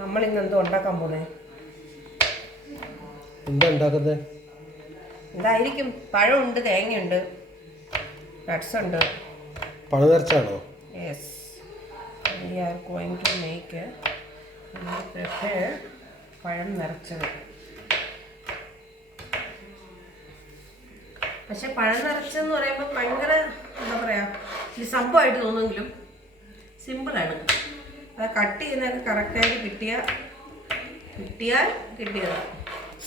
നമ്മളിന്ന് എന്തോ ഉണ്ടാക്കാൻ പോണേ? എന്താ ഉണ്ടാക്കുന്നത്? എന്തായിരിക്കും? പഴമുണ്ട്, തേങ്ങയുണ്ട്, നട്ട്സ് ഉണ്ട്. പഴം നിറച്ചാണോ? Yes, we are going to make prepare പഴം നിറച്ചത്. പക്ഷെ പഴം നിറച്ചതെന്ന് പറയുമ്പോൾ ഭയങ്കര എന്താ പറയുക, ഇത് സംഭവമായിട്ട് തോന്നുമെങ്കിലും സിമ്പിളാണ്. അത് കട്ട് ചെയ്യുന്നതൊക്കെ കറക്റ്റായിട്ട് കിട്ടിയാൽ കിട്ടിയതാണ്.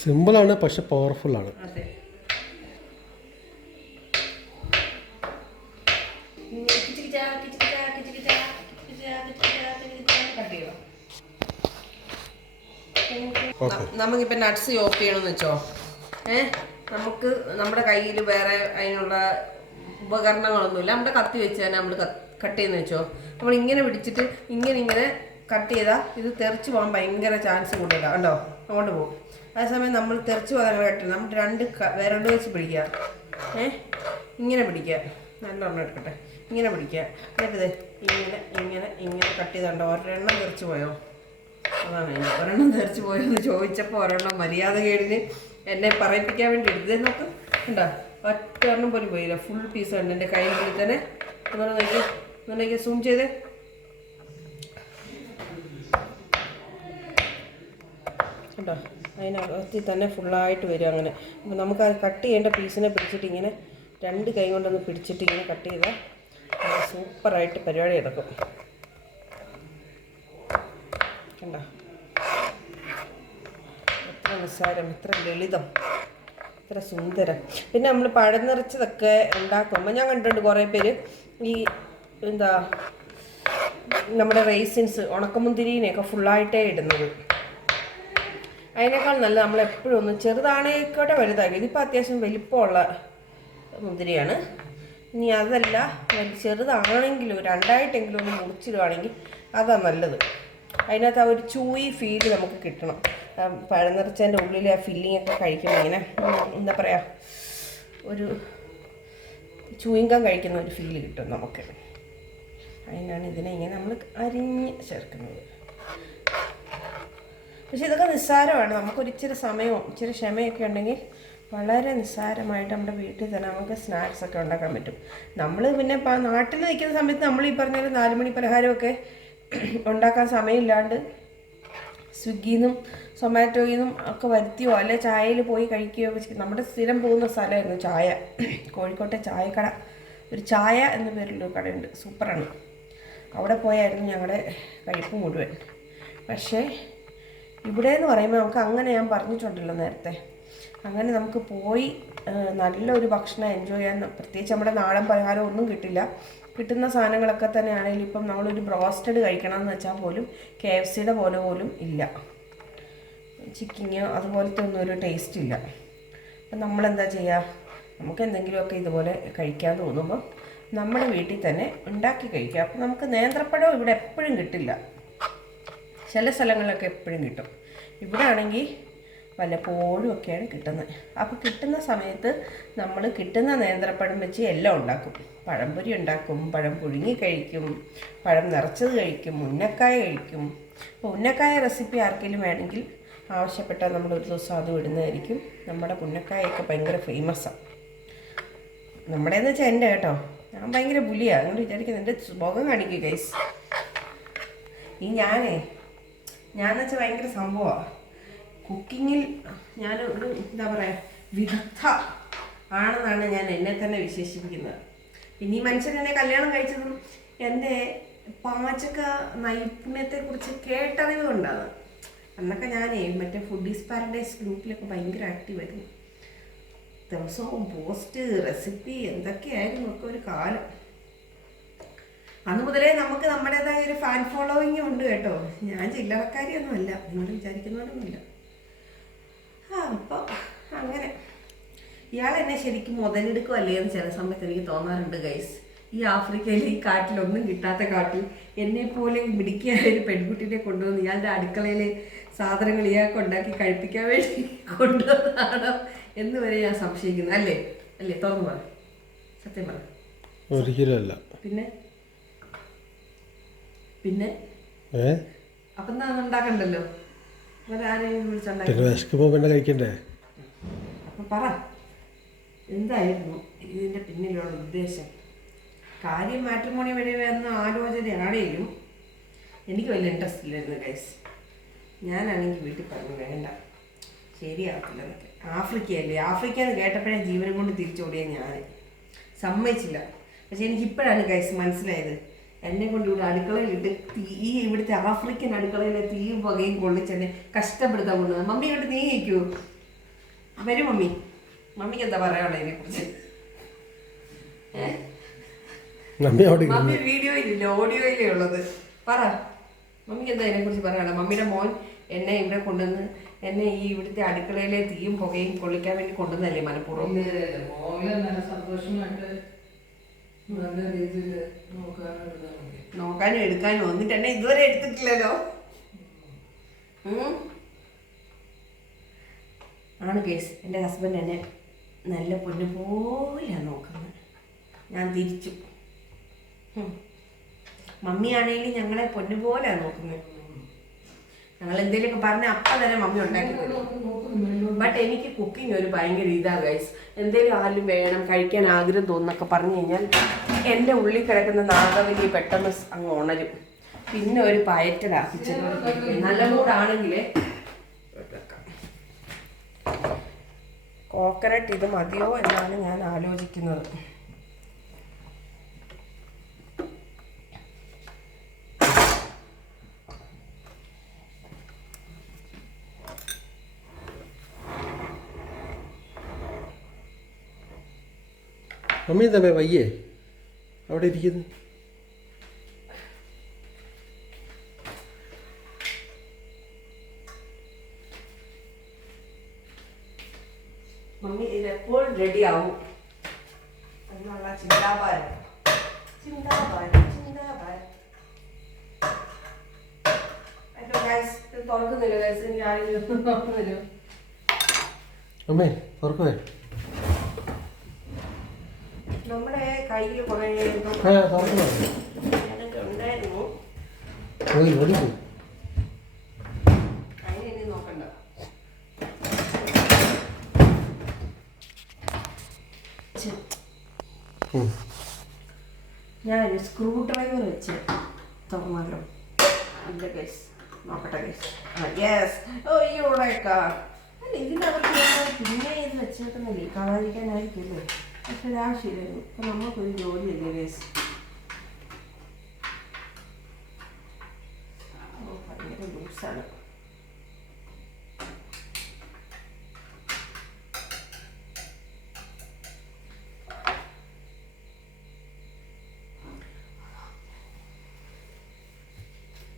സിമ്പിളാണ് പക്ഷെ പവർഫുള്ളാണ്. അതെ. നമുക്കിപ്പോൾ നട്ട്സ് ചോപ്പ് ചെയ്യണമെന്ന് വെച്ചോ, നമുക്ക് നമ്മുടെ കയ്യിൽ വേറെ അതിനുള്ള ഉപകരണങ്ങളൊന്നുമില്ല. നമ്മുടെ കത്തി വെച്ച് തന്നെ നമ്മൾ കട്ട് ചെയ്യുന്ന വെച്ചോ, നമ്മൾ ഇങ്ങനെ പിടിച്ചിട്ട് ഇങ്ങനെ കട്ട് ചെയ്താൽ ഇത് തെറിച്ച് പോകാൻ ഭയങ്കര ചാൻസ് കൂടുതലാണ്. കണ്ടോ, അങ്ങോട്ട് പോകും. അതേസമയം നമ്മൾ തെറിച്ച് പോകാൻ കട്ട് ചെയ്യും. നമ്മൾ രണ്ട് വിരൽ വെച്ച് പിടിക്കുക, ഇങ്ങനെ പിടിക്കുക, നല്ലോണം എടുക്കട്ടെ, ഇങ്ങനെ പിടിക്കുക. എന്നിട്ട് ഇങ്ങനെ കട്ട് ചെയ്തുണ്ടോ, ഒരെണ്ണം തെറിച്ച് പോയോ? അതാണ് ഒരെണ്ണം തെറിച്ച് പോയെന്ന് ചോദിച്ചപ്പോൾ ഒരെണ്ണം മര്യാദ കേടിന് എന്നെ പറയിപ്പിക്കാൻ വേണ്ടി എടുത്തത്. നോക്ക്, ഉണ്ടോ, ഒറ്റ ഒരെണ്ണം പോലും പോയില്ല. ഫുൾ പീസ് ഉണ്ട് എൻ്റെ കയ്യിൽ തന്നെ. ഒന്നുണ്ടെങ്കിൽ സൂം ചെയ്തേ. കേട്ടോ, അതിനകത്തിൽ തന്നെ ഫുള്ളായിട്ട് വരും. അങ്ങനെ അപ്പോൾ നമുക്ക് അത് കട്ട് ചെയ്യേണ്ട പീസിനെ പിടിച്ചിട്ട് ഇങ്ങനെ രണ്ട് കൈ കൊണ്ടൊന്ന് പിടിച്ചിട്ട് ഇങ്ങനെ കട്ട് ചെയ്താൽ സൂപ്പറായിട്ട് പരിപാടി നടക്കും. കണ്ടോ, എത്ര നിസ്സാരം, എത്ര ലളിതം, എത്ര സുന്ദരം. പിന്നെ നമ്മൾ പഴം നിറച്ചതൊക്കെ ഉണ്ടാക്കുമ്പോൾ ഞാൻ കണ്ടിട്ടുണ്ട് കുറേ പേര് ഈ എന്താ നമ്മുടെ റൈസിൻസ്, ഉണക്കമുന്തിരിനെയൊക്കെ ഫുള്ളായിട്ടേ ഇടുന്നത്. അതിനേക്കാൾ നല്ല നമ്മളെപ്പോഴും ഒന്ന് ചെറുതാണേക്കോട്ടെ വലുതാക്കി. ഇതിപ്പോൾ അത്യാവശ്യം വലിപ്പമുള്ള മുന്തിരിയാണ്. ഇനി അതല്ല, ചെറുതാണെങ്കിലും രണ്ടായിട്ടെങ്കിലും ഒന്ന് മുറിച്ചിടുകയാണെങ്കിൽ അതാണ് നല്ലത്. അതിനകത്ത് ആ ഒരു ചൂയി ഫീല് നമുക്ക് കിട്ടണം. പഴം നിറച്ചതിൻ്റെ ഉള്ളിൽ ആ ഫില്ലിങ്ങൊക്കെ കഴിക്കുമ്പോൾ ഇങ്ങനെ എന്താ പറയുക, ഒരു ചൂയിങ്കം കഴിക്കുന്ന ഒരു ഫീല് കിട്ടും നമുക്ക്. അതിനാണ് ഇതിനെ ഇങ്ങനെ നമ്മൾ അരിഞ്ഞ് ചേർക്കുന്നത്. പക്ഷെ ഇതൊക്കെ നിസ്സാരമാണ്. നമുക്കൊരിച്ചിരി സമയവും ഇച്ചിരി ക്ഷമയൊക്കെ ഉണ്ടെങ്കിൽ വളരെ നിസ്സാരമായിട്ട് നമ്മുടെ വീട്ടിൽ തന്നെ നമുക്ക് സ്നാക്സൊക്കെ ഉണ്ടാക്കാൻ പറ്റും. നമ്മൾ പിന്നെ നാട്ടിൽ നിൽക്കുന്ന സമയത്ത് നമ്മൾ ഈ പറഞ്ഞൊരു 4 മണി പലഹാരമൊക്കെ ഉണ്ടാക്കാൻ സമയമില്ലാണ്ട് സ്വിഗ്ഗിയിൽ നിന്നും സൊമാറ്റോയിൽ നിന്നും ഒക്കെ വരുത്തിയോ അല്ലെ ചായയിൽ പോയി കഴിക്കുകയോ ഒക്കെ. നമ്മുടെ സ്ഥിരം പോകുന്ന സ്ഥലമായിരുന്നു ചായ. കോഴിക്കോട്ടെ ചായക്കട, ഒരു ചായ എന്ന പേരിലൊരു കടയുണ്ട്, സൂപ്പറാണ്. അവിടെ പോയായിരുന്നു ഞങ്ങളുടെ കഴിപ്പ് മുഴുവൻ. പക്ഷേ ഇവിടെ എന്ന് പറയുമ്പോൾ നമുക്ക് അങ്ങനെ, ഞാൻ പറഞ്ഞിട്ടുണ്ടല്ലോ നേരത്തെ, അങ്ങനെ നമുക്ക് പോയി നല്ലൊരു ഭക്ഷണം എൻജോയ് ചെയ്യാൻ, പ്രത്യേകിച്ച് നമ്മുടെ നാടൻ പലഹാരം ഒന്നും കിട്ടില്ല. കിട്ടുന്ന സാധനങ്ങളൊക്കെ തന്നെ ആണെങ്കിലും ഇപ്പം നമ്മളൊരു ബ്രോസ്റ്റഡ് കഴിക്കണമെന്ന് വെച്ചാൽ പോലും KFCയുടെ പോലും ഇല്ല. ചിക്കന് അതുപോലത്തെ ഒന്നും ഒരു ടേസ്റ്റ് ഇല്ല. അപ്പം നമ്മളെന്താ ചെയ്യുക, നമുക്ക് എന്തെങ്കിലുമൊക്കെ ഇതുപോലെ കഴിക്കാൻ തോന്നുമ്പോൾ നമ്മുടെ വീട്ടിൽ തന്നെ ഉണ്ടാക്കി കഴിക്കുക. അപ്പം നമുക്ക് നേന്ത്രപ്പഴം ഇവിടെ എപ്പോഴും കിട്ടില്ല, ചില സ്ഥലങ്ങളിലൊക്കെ എപ്പോഴും കിട്ടും. ഇവിടെ ആണെങ്കിൽ വല്ലപ്പോഴും ഒക്കെയാണ് കിട്ടുന്നത്. അപ്പോൾ കിട്ടുന്ന സമയത്ത് നമ്മൾ കിട്ടുന്ന നേന്ത്രപ്പഴം വെച്ച് എല്ലാം ഉണ്ടാക്കും. പഴംപൊരി ഉണ്ടാക്കും, പഴം പുഴുങ്ങി കഴിക്കും, പഴം നിറച്ചത് കഴിക്കും, ഉന്നക്കായ കഴിക്കും. അപ്പോൾ ഉന്നക്കായ റെസിപ്പി ആർക്കെങ്കിലും വേണമെങ്കിൽ ആവശ്യപ്പെട്ടാൽ നമ്മളൊരു ദിവസം അതും ഇടുന്നതായിരിക്കും. നമ്മുടെ ഉന്നക്കായൊക്കെ ഭയങ്കര ഫേമസാണ്. നമ്മുടേന്ന് വെച്ചാൽ എൻ്റെ കേട്ടോ, ഞാൻ ഭയങ്കര പുലിയാണ്. അതുകൊണ്ട് വിചാരിക്കുന്നത് എൻ്റെ മുഖം കാണിക്കുക ഗൈസ്. ഞാനെന്ന് വെച്ചാൽ ഭയങ്കര സംഭവമാണ് കുക്കിങ്ങിൽ. ഞാൻ ഒരു എന്താ പറയുക, വിദഗ്ധ ആണെന്നാണ് ഞാൻ എന്നെ തന്നെ വിശേഷിപ്പിക്കുന്നത്. പിന്നെ ഈ മനുഷ്യൻ എന്നെ കല്യാണം കഴിച്ചതും എൻ്റെ പാചക നൈപുണ്യത്തെക്കുറിച്ച് കേട്ടറിവ് കൊണ്ടാണ്. അന്നൊക്കെ ഞാനേ മറ്റേ ഫുഡീസ് പാരഡൈസ് ഗ്രൂപ്പിലൊക്കെ ഭയങ്കര ആക്റ്റീവായിരുന്നു. ദിവസവും പോസ്റ്റ്, റെസിപ്പി എന്തൊക്കെയായിരുന്നു ഒക്കെ ഒരു കാലം. അന്ന് മുതലേ നമുക്ക് നമ്മുടേതായ ഒരു ഫാൻ ഫോളോവിങ് ഉണ്ട് കേട്ടോ. ഞാൻ ചില്ലറക്കാരിയൊന്നുമല്ല, നിങ്ങൾ വിചാരിക്കുന്നവരൊന്നുമില്ല. അപ്പോൾ അങ്ങനെ ഇയാളെന്നെ ശരിക്കും മുതലെടുക്കുമല്ലേ എന്ന് ചില സമയത്ത് എനിക്ക് തോന്നാറുണ്ട് ഗൈസ്. ഈ ആഫ്രിക്കയിൽ ഈ കാട്ടിലൊന്നും കിട്ടാത്ത കാട്ടിൽ എന്നെപ്പോലെ മിടുക്കിയായ ഒരു പെൺകുട്ടിനെ കൊണ്ടുവന്ന് ഇയാളുടെ അടുക്കളയിലെ സാധനങ്ങൾ ഇയാൾക്ക് ഉണ്ടാക്കി കഴിപ്പിക്കാൻ വേണ്ടി കൊണ്ടുവന്നാണോ എന്ന് വരെ ഞാൻ സംശയിക്കുന്നു. അല്ലേ തുറന്നു പറ, സത്യം പറ. ഒരിക്കലല്ല. പിന്നെ അപ്പം എന്നാ അത് ഉണ്ടാക്കണ്ടല്ലോ, വേറെ ആരെയും വിളിച്ചുണ്ടാക്കി. പിന്നെ വിശക്കുമ്പോൾ പിന്നെ കഴിക്കണ്ടേ? അപ്പം പറ, എന്തായിരുന്നു ഇതിൻ്റെ പിന്നിലുള്ള ഉദ്ദേശം? കാര്യം മാട്രിമോണി വഴി വരുന്ന ആലോചനയാണേലും എനിക്ക് വലിയ ഇൻട്രസ്റ്റ് ഇല്ലായിരുന്നു ഗൈസ്. ഞാനാണെങ്കിൽ വീട്ടിൽ പറഞ്ഞു വേണ്ട, ശരിയാവത്തില്ല എന്നൊക്കെ. ആഫ്രിക്കയല്ലേ, ആഫ്രിക്ക എന്ന് കേട്ടപ്പോഴേ ജീവനം കൊണ്ട് തിരിച്ചോടിയ ഞാൻ സമ്മതിച്ചില്ല. പക്ഷെ എനിക്കിപ്പോഴാണ് ഗൈസ് മനസ്സിലായത്, എന്നെ കൊണ്ട് ഇവിടെ അടുക്കളയിലിട്ട് ഈ ഇവിടുത്തെ ആഫ്രിക്കൻ അടുക്കളയിലെ തീയും പുകയും കൊള്ളിച്ചെന്നെ കഷ്ടപ്പെടുത്താൻ കൊണ്ടുവന്നത്. മമ്മി ഇങ്ങോട്ട് നീങ്ങിക്കൂ, വരും മമ്മി. മമ്മിക്ക് എന്താ പറയാനുള്ളത് ഇതിനെക്കുറിച്ച്? മമ്മി വീഡിയോയിലില്ല, ഓഡിയോയിലേ ഉള്ളത്. പറ, മമ്മിക്ക് എന്താ ഇതിനെക്കുറിച്ച് പറയാനുള്ളത്? മമ്മിയുടെ മോൻ എന്നെ ഇവിടെ കൊണ്ടുവന്ന് എന്നെ ഈ ഇവിടുത്തെ അടുക്കളയിലെ തീയും പുകയും കൊള്ളിക്കാൻ വേണ്ടി കൊണ്ടുവന്നല്ലേ മനഃപൂർവ്വം? നോക്കാനും എടുക്കാനും വന്നിട്ട് എന്നെ ഇതുവരെ എടുത്തിട്ടില്ലല്ലോ. ആണ് കേസ്, എൻ്റെ ഹസ്ബൻഡ് എന്നെ നല്ല പൊന്നു പോലെയാണ് നോക്കുന്നത്. ഞാൻ തിരിച്ചു. മമ്മിയാണെങ്കിലും ഞങ്ങളെ പൊന്നു പോലെയാണ് നോക്കുന്നത്. ഞങ്ങൾ എന്തെങ്കിലുമൊക്കെ പറഞ്ഞാൽ അപ്പം തന്നെ മമ്മി ഉണ്ടാക്കി തരും. ബട്ട് എനിക്ക് കുക്കിംഗ് ഒരു ഭയങ്കര ഇതാ ഗൈസ്. എന്തെങ്കിലും ആരും വേണം, കഴിക്കാൻ ആഗ്രഹം തോന്നുന്നൊക്കെ പറഞ്ഞു കഴിഞ്ഞാൽ എൻ്റെ ഉള്ളിൽ കിടക്കുന്ന നാഗവലി പെട്ടെന്ന് അങ്ങ് ഉണരും. പിന്നെ ഒരു പയറ്റലാക്കിച്ച് നല്ല മൂടാണെങ്കിൽ കോക്കനട്ട് ഇത് മതിയോ എന്നാണ് ഞാൻ ആലോചിക്കുന്നത്. മമ്മി എന്താ വയ്യേ അവിടെ ഇരിക്കുന്നു? മമ്മി ഇതെപ്പോഴും റെഡി ആവും എന്നുള്ള ചിന്താഭാരം. തുറക്കുന്നില്ല ഗൈസ്, എനിക്ക് ആരെങ്കിലും തുറക്കുന്നില്ല. അമ്മേ തുറക്കുവേ. നമ്മുടെ കയ്യിൽ കുറേ ഉണ്ടായിരുന്നു, അതിന് നോക്കണ്ട. ഞാൻ സ്ക്രൂ ഡ്രൈവർ വെച്ച് തുറന്നല്ലോ. ഇല്ല ഗൈസ്, നോക്കട്ടെ ഗൈസ്. യെസ്. ഓ ഇവിടെയൊക്കെ അല്ല, ഇതിനകത്ത് പിന്നെ ഇത് വെച്ചേക്കുന്നില്ലേ, കാണാതിരിക്കാനായിരിക്കുമല്ലേ? പക്ഷെ ഒരാവശ്യമില്ലായിരുന്നു. അപ്പം നമുക്കൊരു ജോലിയല്ലേ ഗൈസ്. ഭയങ്കര ലൂസാണ്.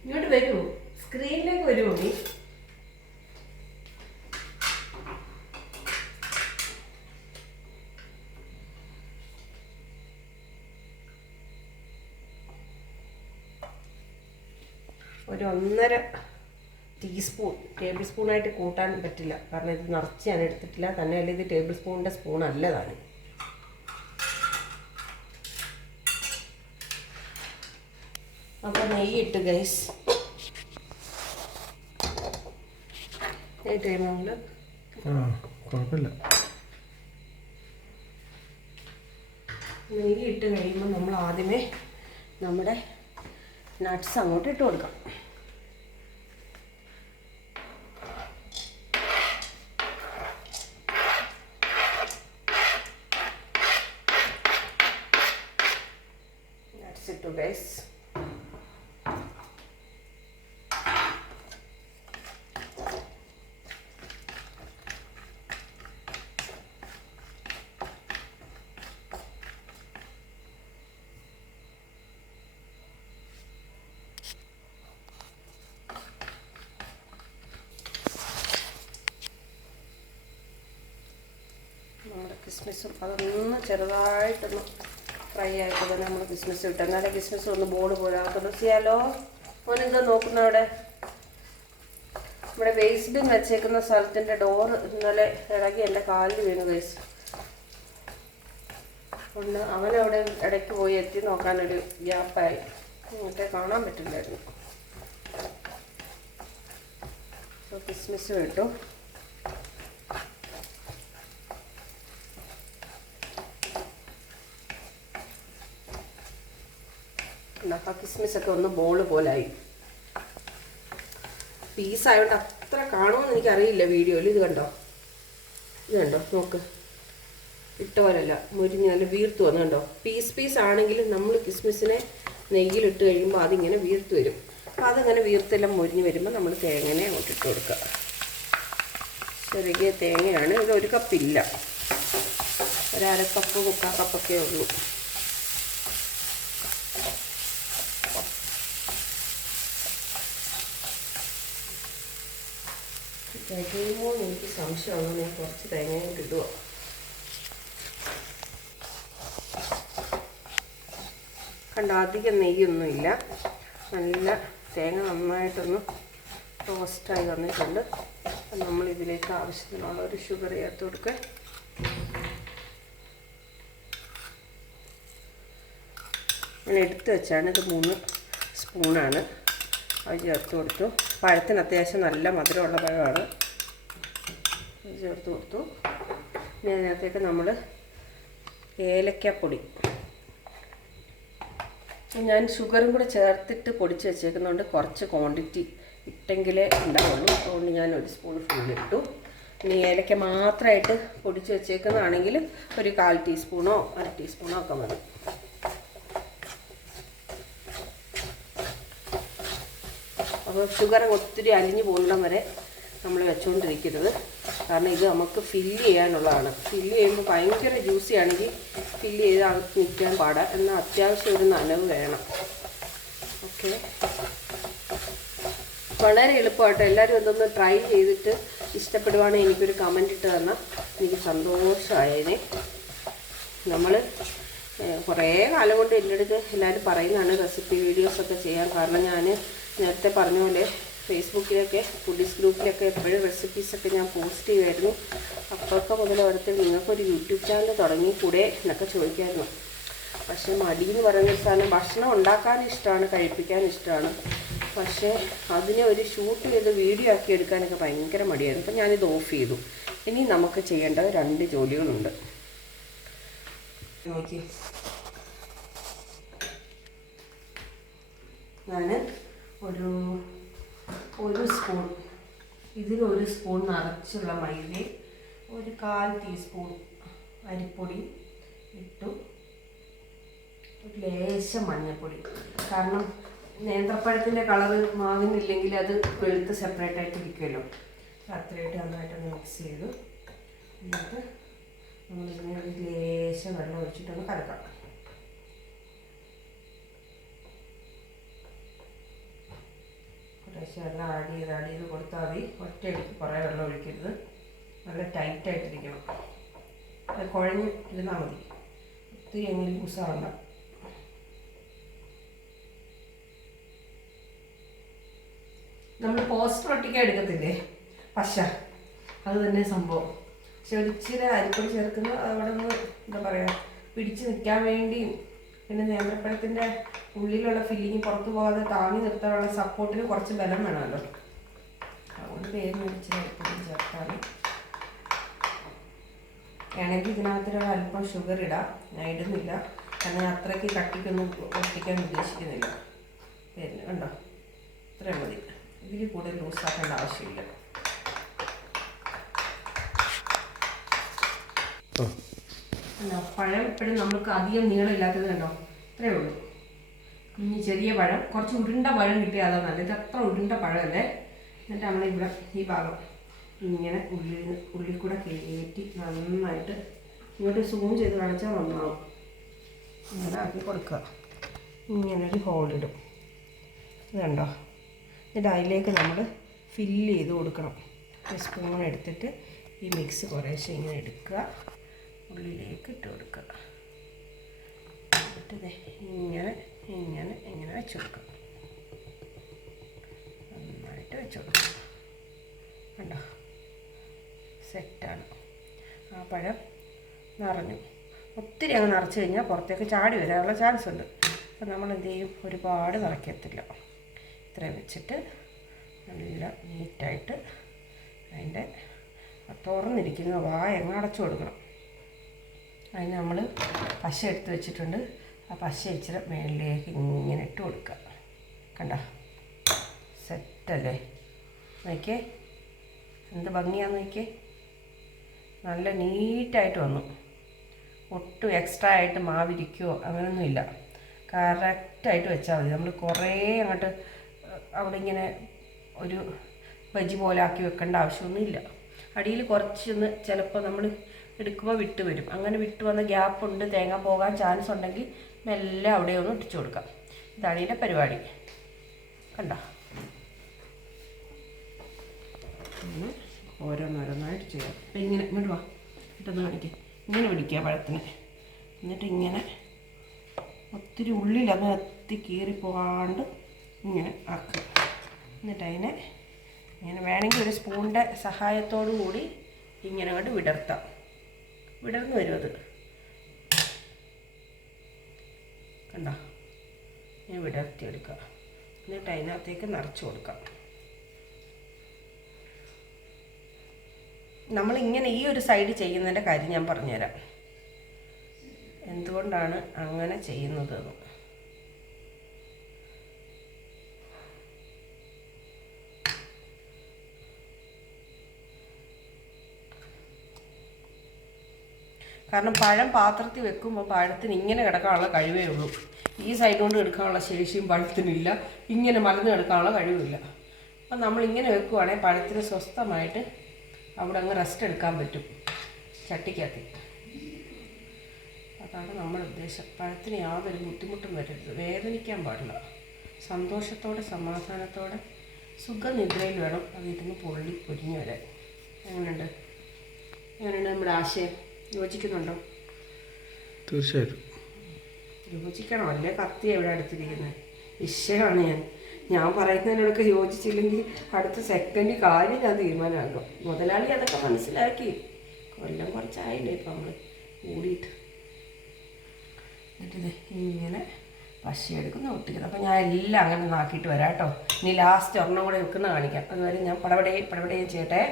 ഇങ്ങോട്ട് വരുമോ? സ്ക്രീനിലേക്ക് വരുമോ നീ? ഒരു 1.5 ടീസ്പൂൺ, ടേബിൾ സ്പൂണായിട്ട് കൂട്ടാൻ പറ്റില്ല, കാരണം ഇത് നിറച്ച് ഞാൻ എടുത്തിട്ടില്ല. തന്നെയല്ല ഇത് ടേബിൾ സ്പൂണിൻ്റെ സ്പൂൺ അല്ലതാണ്. അപ്പോൾ നെയ്യിട്ട് ഗൈസ്, നെയ്യിട്ട് കഴിയുമ്പോൾ കുഴപ്പമില്ല. നെയ്യിട്ട് കഴിയുമ്പോൾ നമ്മൾ ആദ്യമേ നമ്മുടെ നട്ട്സ് അങ്ങോട്ട് ഇട്ട് കൊടുക്കാം. നട്ട്സ് ഇട്ടു ഗൈസ്. നമ്മുടെ കിസ്മിസും അതൊന്ന് ചെറുതായിട്ടൊന്ന് ഫ്രൈ ആയിട്ട് തന്നെ നമ്മൾ കിസ്മിസ് ഇട്ട്, എന്നാലേ കിസ്മിസ് ഒന്ന് ബോൾ പോരാത്തുള്ളൂ. ചെയ്യാലോ മോനെന്താ നോക്കുന്ന അവിടെ? നമ്മുടെ വേസ്റ്റ് ബിൻ വെച്ചേക്കുന്ന സ്ഥലത്തിൻ്റെ ഡോറ് ഇന്നലെ ഇളകി എൻ്റെ കാലിൽ വീണു ഗൈസ്. ഒന്ന് അവനവിടെ ഇടയ്ക്ക് പോയി എത്തി നോക്കാനൊരു ഗ്യാപ്പായി, മറ്റേ കാണാൻ പറ്റില്ലായിരുന്നു. കിസ്മിസും ഇട്ടു. അപ്പോൾ കിസ്മിസൊക്കെ ഒന്ന് ബോള് പോലായി. പീസായതുകൊണ്ട് അത്ര കാണുമെന്ന് എനിക്കറിയില്ല വീഡിയോയിൽ. ഇത് കണ്ടോ നോക്ക്, ഇട്ട പോലല്ല, മുരിഞ്ഞ് നല്ല വീർത്ത് വന്നു കണ്ടോ. പീസ് ആണെങ്കിലും നമ്മൾ കിസ്മിസിനെ നെയ്യിലിട്ട് കഴിയുമ്പോൾ അതിങ്ങനെ വീർത്ത് വരും. അപ്പോൾ അതങ്ങനെ വീർത്തെല്ലാം മുരിഞ്ഞ് വരുമ്പോൾ നമ്മൾ തേങ്ങനെ അങ്ങോട്ട് ഇട്ട് കൊടുക്കുക. ചെറിയ തേങ്ങയാണ് ഇത്, 1 കപ്പില്ല, ഒരു 1/2 കപ്പ് 3/4 കപ്പൊക്കെ ഉള്ളൂ. തികയുമോ എന്ന് എനിക്ക് സംശയമാണ്. ഞാൻ കുറച്ച് തേങ്ങയും കിട്ടുക. കണ്ട, അധികം നെയ്യൊന്നുമില്ല, നല്ല തേങ്ങ നന്നായിട്ടൊന്ന് റോസ്റ്റായി വന്നിട്ടുണ്ട്. നമ്മൾ ഇതിലേക്ക് ആവശ്യത്തിനുള്ള ഒരു ഷുഗർ ചേർത്ത് കൊടുക്കുക. ഞാൻ എടുത്ത് വെച്ചാണ്, ഇത് 3 സ്പൂണാണ്. അത് ചേർത്ത് കൊടുത്തു. പഴത്തിന് അത്യാവശ്യം നല്ല മധുരമുള്ള പഴമാണ്. അത് ചേർത്ത് കൊടുത്തു. ഇനി അതിനകത്തേക്ക് നമ്മൾ ഏലക്കാപ്പൊടി, ഞാൻ ഷുഗറും കൂടെ ചേർത്തിട്ട് പൊടിച്ച് വെച്ചേക്കുന്നതുകൊണ്ട് കുറച്ച് ക്വാണ്ടിറ്റി ഇട്ടെങ്കിലേ ഉണ്ടാവുള്ളൂ. അതുകൊണ്ട് ഞാൻ 1 സ്പൂൺ ഫുള്ളിട്ടു. ഇനി ഏലക്ക മാത്രമായിട്ട് പൊടിച്ച് വെച്ചേക്കുന്നതാണെങ്കിൽ ഒരു 1/4 ടീസ്പൂണോ 1 ടീസ്പൂണോ ഒക്കെ മതി. അപ്പോൾ ഷുഗർ ഒത്തിരി അലിഞ്ഞു പോകുന്നിടം വരെ നമ്മൾ വെച്ചുകൊണ്ടിരിക്കരുത്. കാരണം ഇത് നമുക്ക് ഫില്ല് ചെയ്യാനുള്ളതാണ്. ഫില്ല് ചെയ്യുമ്പോൾ ഭയങ്കര ജ്യൂസി ആണെങ്കിൽ ഫില്ല് ചെയ്ത് അകത്ത് നിൽക്കാൻ പാടാം. എന്നാൽ അത്യാവശ്യം ഒരു നനവ് വേണം. ഓക്കെ, വളരെ എളുപ്പമായിട്ട് എല്ലാവരും ഇതൊന്ന് ട്രൈ ചെയ്തിട്ട് ഇഷ്ടപ്പെടുവാണെങ്കിൽ എനിക്കൊരു കമൻറ്റ് ഇട്ട് തന്നാൽ എനിക്ക് സന്തോഷമായേനെ. നമ്മൾ കുറേ കാലം കൊണ്ട് എൻ്റെ അടുത്ത് എല്ലാവരും പറയുന്നതാണ് റെസിപ്പി വീഡിയോസൊക്കെ ചെയ്യാൻ. കാരണം ഞാൻ നേരത്തെ പറഞ്ഞ പോലെ ഫേസ്ബുക്കിലൊക്കെ ഫുഡീസ് ഗ്രൂപ്പിലൊക്കെ എപ്പോഴും റെസിപ്പീസൊക്കെ ഞാൻ പോസ്റ്റ് ചെയ്യുമായിരുന്നു. അപ്പോഴൊക്കെ മുതൽ ഓരോരുത്തർ നിങ്ങൾക്കൊരു യൂട്യൂബ് ചാനൽ തുടങ്ങിക്കൂടെ എന്നൊക്കെ ചോദിക്കായിരുന്നു. പക്ഷേ മടിയെന്ന് പറയുന്ന സാധനം, ഭക്ഷണം ഉണ്ടാക്കാൻ ഇഷ്ടമാണ്, കഴിപ്പിക്കാൻ ഇഷ്ടമാണ്. പക്ഷേ അതിനെ ഒരു ഷൂട്ട് ചെയ്ത് വീഡിയോ ആക്കി എടുക്കാനൊക്കെ ഭയങ്കര മടിയായിരുന്നു. അപ്പം ഞാനിത് ഓഫ് ചെയ്തു. ഇനി നമുക്ക് ചെയ്യേണ്ട 2 ജോലികളുണ്ട്. നോക്കി, ഞാൻ ഒരു സ്പൂൺ, ഇതിൽ 1 സ്പൂൺ നിറച്ചുള്ള മൈദയും 1/4 ടീസ്പൂൺ അരിപ്പൊടി ഇട്ടു. ഒരു ലേശം മഞ്ഞൾപ്പൊടി, കാരണം നേന്ത്രപ്പഴത്തിൻ്റെ കളറ് മാവിനില്ലെങ്കിൽ അത് വെളുത്ത് സെപ്പറേറ്റ് ആയിട്ട് ഇരിക്കുമല്ലോ. അത്രയായിട്ട് നന്നായിട്ടൊന്ന് മിക്സ് ചെയ്തു. എന്നിട്ട് നമ്മളിങ്ങനെ ഒരു ലേശം വെള്ളം ഒഴിച്ചിട്ടൊന്ന് കലക്കാം. കുറേശ്ശെ വെള്ളം ആഡ് ചെയ്ത് കൊടുത്താൽ മതി. ഒറ്റയടിക്ക് കുറേ വെള്ളം ഒഴിക്കരുത്. നല്ല ടൈറ്റായിട്ടിരിക്കണം. അത് കുഴഞ്ഞ് ഇരുന്നാൽ മതി. ഒത്തിരി എങ്ങനെ ലൂസാവണ്ട. നമ്മൾ പോസ്റ്റർ ഒട്ടിക്കാൻ എടുക്കത്തില്ലേ, പശ, അത് തന്നെ സംഭവം. പക്ഷെ ഒരു ഇച്ചിരി അരിപ്പൊടി ചേർക്കുന്നത് അവിടെ നിന്ന് എന്താ പറയുക, പിടിച്ച് നിൽക്കാൻ വേണ്ടിയും പിന്നെ നേന്ത്രപ്പഴത്തിൻ്റെ ഉള്ളിലുള്ള ഫില്ലിങ് പുറത്ത് പോകാതെ താങ്ങി നിർത്താനുള്ള സപ്പോർട്ടിന് കുറച്ച് ബലം വേണമല്ലോ. അതുകൊണ്ട് പേരിന് ഇച്ചിരി അരിപ്പൊടി ചേർത്താൽ വേണമെങ്കിൽ ഇതിനകത്തൊരു അല്പം ഷുഗർ ഇടാം. ഞാൻ ഇടുന്നില്ല, കാരണം അത്രയ്ക്ക് കട്ടിക്കൊന്നും ഒട്ടിക്കാൻ ഉദ്ദേശിക്കുന്നില്ല. പേരിന് കണ്ടോ, ഇത്രയും മതി. ഇതിൽ കൂടുതൽ ലൂസാക്കേണ്ട ആവശ്യമില്ല. പഴം എപ്പോഴും നമുക്ക് അധികം നീളമില്ലാത്തത് കണ്ടോ, ഇത്രയേ ഉള്ളൂ. കുഞ്ഞി ചെറിയ പഴം, കുറച്ച് ഉരുണ്ട പഴം കിട്ടിയാൽ അതാണ് നല്ലത്. ഇത് അത്ര ഉരുണ്ട പഴമല്ലേ. എന്നിട്ട് നമ്മളിവിടെ ഈ ഭാഗം ഇങ്ങനെ ഉള്ളിൽ കൂടെ കയറ്റി നന്നായിട്ട് ഇങ്ങോട്ട് സൂം ചെയ്ത് കാണിച്ചാൽ നന്നാവും. ഇങ്ങനെ ആക്കി കൊടുക്കുക. ഇങ്ങനൊരു ഹോളിടും. ഇത് കണ്ടോ. എന്നിട്ട് അതിലേക്ക് നമ്മൾ ഫില്ല് ചെയ്ത് കൊടുക്കണം. ഒരു സ്പൂൺ എടുത്തിട്ട് ഈ മിക്സ് കുറേശ്ശെ ഇങ്ങനെ എടുക്കുക, ഉള്ളിലേക്ക് ഇട്ട് കൊടുക്കുക. എന്നിട്ട് ഇങ്ങനെ ഇങ്ങനെ ഇങ്ങനെ വെച്ച് കൊടുക്കുക. നന്നായിട്ട് വെച്ച് കൊടുക്കുക. കണ്ടോ, സെറ്റാണ്. ആ പഴം നിറഞ്ഞു. ഒത്തിരി അങ്ങ് നിറച്ച് കഴിഞ്ഞാൽ പുറത്തേക്ക് ചാടി വരാനുള്ള ചാൻസ് ഉണ്ട്. അപ്പം നമ്മൾ എന്ത് ചെയ്യും, ഒരുപാട് നിറയ്ക്കത്തില്ല. ഇത്രയും വെച്ചിട്ട് നല്ല നീറ്റായിട്ട് അതിൻ്റെ തുറന്നിരിക്കുന്ന അങ്ങ് അടച്ചു കൊടുക്കണം. അതിന് നമ്മൾ പശ എടുത്ത് വെച്ചിട്ടുണ്ട്. ആ പശ ഇച്ചിരി മേളിലേക്ക് ഇങ്ങനെ ഇട്ട് കൊടുക്കുക. കണ്ടോ, സെറ്റല്ലേ? നോക്കിയേ എന്ത് ഭംഗിയാന്ന് നോക്കിയേ. നല്ല നീറ്റായിട്ട് വന്നു. ഒട്ടും എക്സ്ട്രാ ആയിട്ട് മാവിരിക്കുകയോ അങ്ങനെയൊന്നുമില്ല. കറക്റ്റായിട്ട് വെച്ചാൽ മതി. നമ്മൾ കുറേ അങ്ങോട്ട് അവിടെ ഇങ്ങനെ ഒരു ബജി പോലെ ആക്കി വെക്കേണ്ട ആവശ്യമൊന്നുമില്ല. അടിയിൽ കുറച്ചൊന്ന് ചിലപ്പോൾ നമ്മൾ എടുക്കുമ്പോൾ വിട്ട് വരും. അങ്ങനെ വിട്ട് വന്ന ഗ്യാപ്പുണ്ട്, തേങ്ങ പോകാൻ ചാൻസ് ഉണ്ടെങ്കിൽ മെല്ലെ അവിടെ ഒന്ന് ഇട്ടിച്ചു കൊടുക്കാം. ഇതാണ് ഇതിൻ്റെ പരിപാടി. കണ്ടോ, പിന്നെ ഓരോന്നോരോന്നായിട്ട് ചെയ്യാം. അപ്പം ഇങ്ങനെ ഇങ്ങോട്ട് വാ, ഇട്ടൊന്ന് കാണിക്കുക. ഇങ്ങനെ പിടിക്കുക പഴത്തിന്. എന്നിട്ട് ഇങ്ങനെ ഒത്തിരി ഉള്ളിലങ്ങ് എത്തി കീറിപ്പോകാണ്ട് ഇങ്ങനെ ആക്കുക. എന്നിട്ട് അതിനെ ഇങ്ങനെ വേണമെങ്കിൽ ഒരു സ്പൂണിൻ്റെ സഹായത്തോടു കൂടി ഇങ്ങനെ അങ്ങോട്ട് വിടർത്താം. വിടർന്ന് വരും അത്. കണ്ടോ, ഇങ്ങനെ വിടർത്തിയെടുക്കുക. എന്നിട്ട് അതിനകത്തേക്ക് നിറച്ച് കൊടുക്കാം. നമ്മളിങ്ങനെ ഈ ഒരു സൈഡ് ചെയ്യുന്നതിൻ്റെ കാര്യം ഞാൻ പറഞ്ഞുതരാം, എന്തുകൊണ്ടാണ് അങ്ങനെ ചെയ്യുന്നതെന്ന്. കാരണം പഴം പാത്രത്തിൽ വെക്കുമ്പോൾ പഴത്തിന് ഇങ്ങനെ കിടക്കാനുള്ള കഴിവേ ഉള്ളൂ. ഈ സൈഡ് കൊണ്ട് എടുക്കാനുള്ള ശേഷിയും പഴത്തിനില്ല, ഇങ്ങനെ മലന്ന് എടുക്കാനുള്ള കഴിവില്ല. അപ്പം നമ്മളിങ്ങനെ വെക്കുവാണെങ്കിൽ പഴത്തിന് സ്വസ്ഥമായിട്ട് അവിടെ അങ്ങ് റെസ്റ്റ് എടുക്കാൻ പറ്റും ചട്ടിക്കകത്ത്. അതാണ് നമ്മുടെ ഉദ്ദേശം. പഴത്തിന് യാതൊരു ബുദ്ധിമുട്ടും വരരുത്, വേദനിക്കാൻ പാടില്ല. സന്തോഷത്തോടെ സമാധാനത്തോടെ സുഖനിദ്രയിൽ വേണം അതിരുന്ന് പൊരിഞ്ഞു വരാൻ. എങ്ങനെയുണ്ട് നമ്മുടെ ആശയം? യോജിക്കുന്നുണ്ടോ? തീർച്ചയായിട്ടും യോജിക്കണം, അല്ലേ കത്തി എവിടെ അടുത്തിരിക്കുന്നത് വിഷയമാണ്. ഞാൻ പറയുന്നതിനോടൊക്കെ യോജിച്ചില്ലെങ്കിൽ അടുത്ത സെക്കൻഡ് കാര്യം ഞാൻ തീരുമാനമാകും. മുതലാളി അതൊക്കെ മനസ്സിലാക്കി. കൊല്ലം കുറച്ചായില്ലേ ഇപ്പം നമ്മൾ കൂടിയിട്ട്. എന്നിട്ടിത് ഇങ്ങനെ പശയെടുക്കുന്ന ഒട്ടിക്കുന്നത്. അപ്പം ഞാൻ എല്ലാം അങ്ങനെ നാക്കിയിട്ട് വരാം കേട്ടോ. ഇനി ലാസ്റ്റ് ഒരെണ്ണം കൂടെ വെക്കുന്ന കാണിക്കാം. അതുവരെ ഞാൻ പടപടയും ചെയ്യട്ടെ.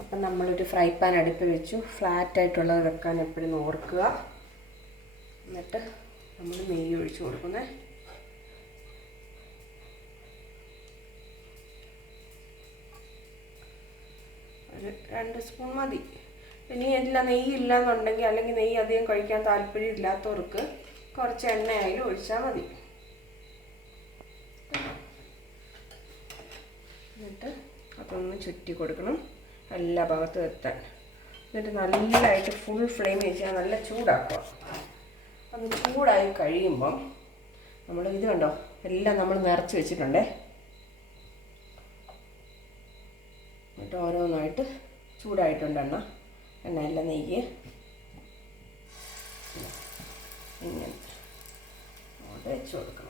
അപ്പം നമ്മളൊരു ഫ്രൈ പാൻ അടുപ്പിൽ വെച്ചു. ഫ്ലാറ്റായിട്ടുള്ളത് വെക്കാൻ എപ്പോഴും ഓർക്കുക. എന്നിട്ട് നമ്മൾ നെയ്യ് ഒഴിച്ച് കൊടുക്കുന്നത്. ഒരു 2 സ്പൂൺ മതി. ഇനി എല്ലാം നെയ്യില്ല എന്നുണ്ടെങ്കിൽ, അല്ലെങ്കിൽ നെയ്യ് അധികം കഴിക്കാൻ താല്പര്യം ഇല്ലാത്തവർക്ക് കുറച്ച് എണ്ണയായാലും ഒഴിച്ചാൽ മതി. എന്നിട്ട് അതൊന്ന് ചുറ്റി കൊടുക്കണം എല്ലാ ഭാഗത്തും എത്താൻ. എന്നിട്ട് നല്ലതായിട്ട് ഫുൾ ഫ്ലെയിം വെച്ചാൽ നല്ല ചൂടാക്കുക. അത് ചൂടായി കഴിയുമ്പം നമ്മൾ ഇത് കണ്ടോ, എല്ലാം നമ്മൾ നിറച്ച് വെച്ചിട്ടുണ്ടേ. എന്നിട്ട് ഓരോന്നായിട്ട് ചൂടായിട്ടുണ്ട് എണ്ണ എല്ലാം നെയ്യ് ഇങ്ങനെ അങ്ങോട്ട് വെച്ച് കൊടുക്കണം.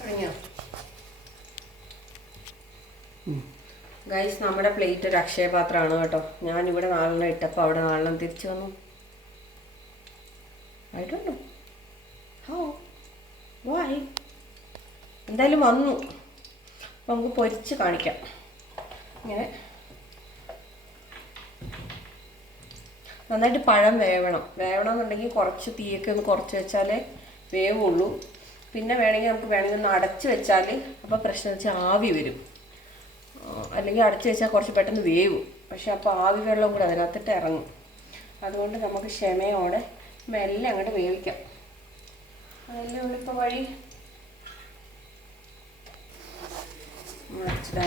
കഴിഞ്ഞോ ഗൈസ്? നമ്മുടെ പ്ലേറ്റ് ഒരു അക്ഷയപാത്രമാണ് കേട്ടോ. ഞാനിവിടെ 4 ഇട്ടപ്പോൾ അവിടെ 4 തിരിച്ചു വന്നു. ആയിട്ടുണ്ടോ? ഹോ വായ് എന്തായാലും വന്നു. അപ്പം നമുക്ക് പൊരിച്ച് കാണിക്കാം. ഇങ്ങനെ നന്നായിട്ട് പഴം വേവണമെന്നുണ്ടെങ്കിൽ കുറച്ച് തീയൊക്കെ ഒന്ന് കുറച്ച് വെച്ചാലേ വേവുള്ളൂ. പിന്നെ വേണമെങ്കിൽ ഒന്ന് അടച്ച് വെച്ചാൽ അപ്പോൾ പ്രശ്നം വെച്ചാൽ ആവി വരും. അല്ലെങ്കിൽ അടച്ച് വെച്ചാൽ കുറച്ച് പെട്ടെന്ന് വേവും. പക്ഷെ അപ്പോൾ ആവി വെള്ളം കൂടെ അതിനകത്തിട്ട് ഇറങ്ങും. അതുകൊണ്ട് നമുക്ക് ക്ഷമയോടെ മെല്ലെ അങ്ങോട്ട് വേവിക്കാം. അതല്ലേ ഉള്ളിപ്പോൾ വഴി. അടച്ചിടേ.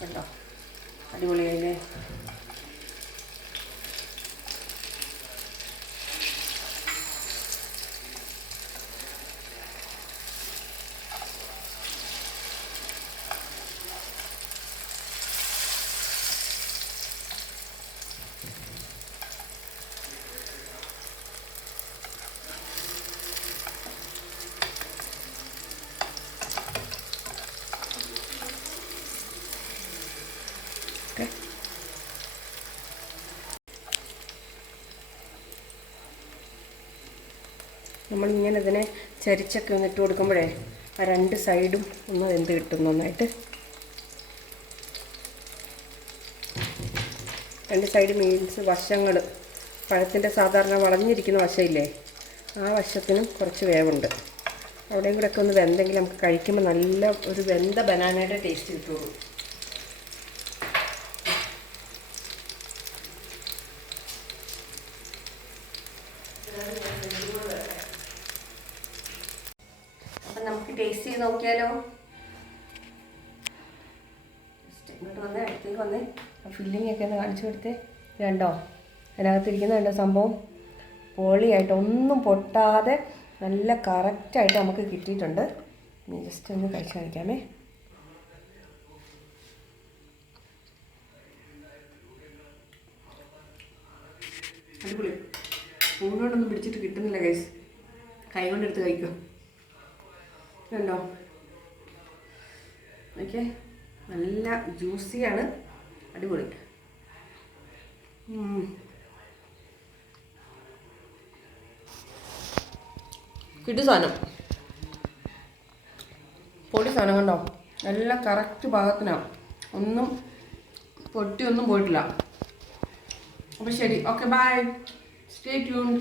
കണ്ടോ, അടിപൊളിയായില്ലേ? നമ്മളിങ്ങനെ ഇതിനെ ചരിച്ചൊക്കെ ഒന്ന് ഇട്ട് കൊടുക്കുമ്പോഴേ ആ രണ്ട് സൈഡും ഒന്ന് വെന്ത് കിട്ടും നന്നായിട്ട്. രണ്ട് സൈഡ് മീൻസ് വശങ്ങൾ, പഴത്തിൻ്റെ സാധാരണ വളഞ്ഞിരിക്കുന്ന വശമില്ലേ, ആ വശത്തിനും കുറച്ച് വേവുണ്ട്. അവിടെയും കൂടെ ഒക്കെ ഒന്ന് വെന്തെങ്കിൽ നമുക്ക് കഴിക്കുമ്പോൾ നല്ല ഒരു വെന്ത ബനാനയുടെ ടേസ്റ്റ് കിട്ടുള്ളൂ. അപ്പം നമുക്ക് ടേസ്റ്റ് ചെയ്ത് നോക്കിയാലോ. ഇങ്ങോട്ട് വന്നേ, അടുത്തേക്ക് വന്നേ. ആ ഫില്ലിംഗ് ഒക്കെ ഒന്ന് കാണിച്ചു കൊടുത്തേ. രണ്ടോ അതിനകത്തിരിക്കുന്ന കണ്ടോ സംഭവം പൊളിയായിട്ട് ഒന്നും പൊട്ടാതെ നല്ല കറക്റ്റായിട്ട് നമുക്ക് കിട്ടിയിട്ടുണ്ട്. ഇനി ജസ്റ്റ് ഒന്ന് കഴിച്ച് കാണിക്കാമേ. അടിപൊളി. സ്പൂണോടൊന്നും പിടിച്ചിട്ട് കിട്ടുന്നില്ല ഗൈസ്, കൈ കൊണ്ടെടുത്ത് കഴിക്കും. കണ്ടോ ഓക്കെ, നല്ല ജ്യൂസിയാണ്, അടിപൊളി. കിട്ടി സാധനം, പൊടി സാധനം കണ്ടോ, എല്ലാം കറക്റ്റ് പാകത്തിനാണ്, ഒന്നും പൊട്ടിയൊന്നും പോയിട്ടില്ല. അപ്പോൾ ശരി, ഓക്കെ ബൈ, സ്റ്റേ ട്യൂൺഡ്.